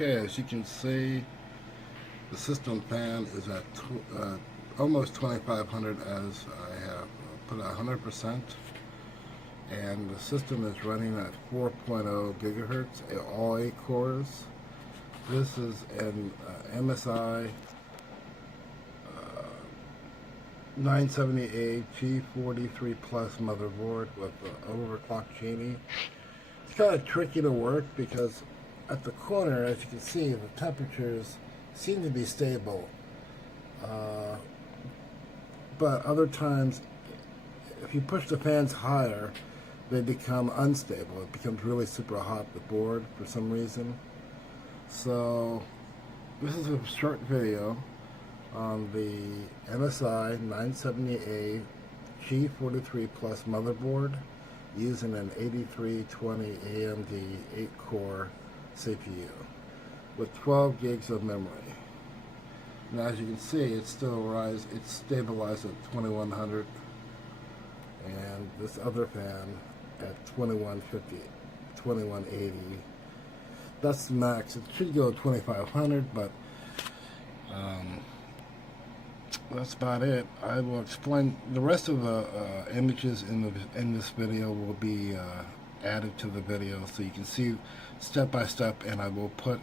Okay, as you can see, the system fan is at almost 2500 as I have put 100%, and the system is running at 4.0 gigahertz, all 8 cores. This is an MSI 970A G43 Plus motherboard with the overclock genie. It's kind of tricky to work because at the corner, as you can see, the temperatures seem to be stable, but other times if you push the fans higher, they become unstable. It becomes really super hot, the board, for some reason. So this is a short video on the MSI 970A G43 Plus motherboard using an 8320 AMD 8-core CPU with 12 gigs of memory. Now, as you can see, it's stabilized at 2100, and this other fan at 2150, 2180. That's the max. It should go 2500, but that's about it. I will explain the rest of the images in this video will be added to the video, so you can see step by step, and I will put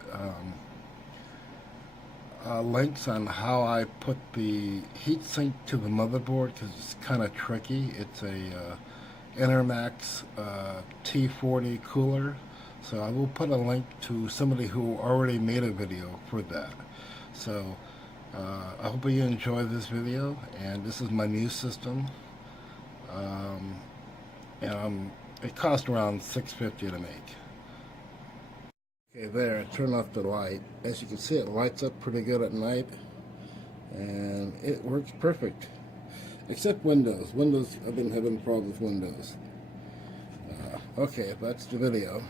links on how I put the heatsink to the motherboard, because it's kind of tricky. It's a Enermax T40 cooler, so I will put a link to somebody who already made a video for that. So I hope you enjoy this video, and this is my new system. And it cost around $650 to make. Okay, there, I turned off the light. As you can see, it lights up pretty good at night, and it works perfect. Except Windows. I've been having problems with Windows. Okay, that's the video.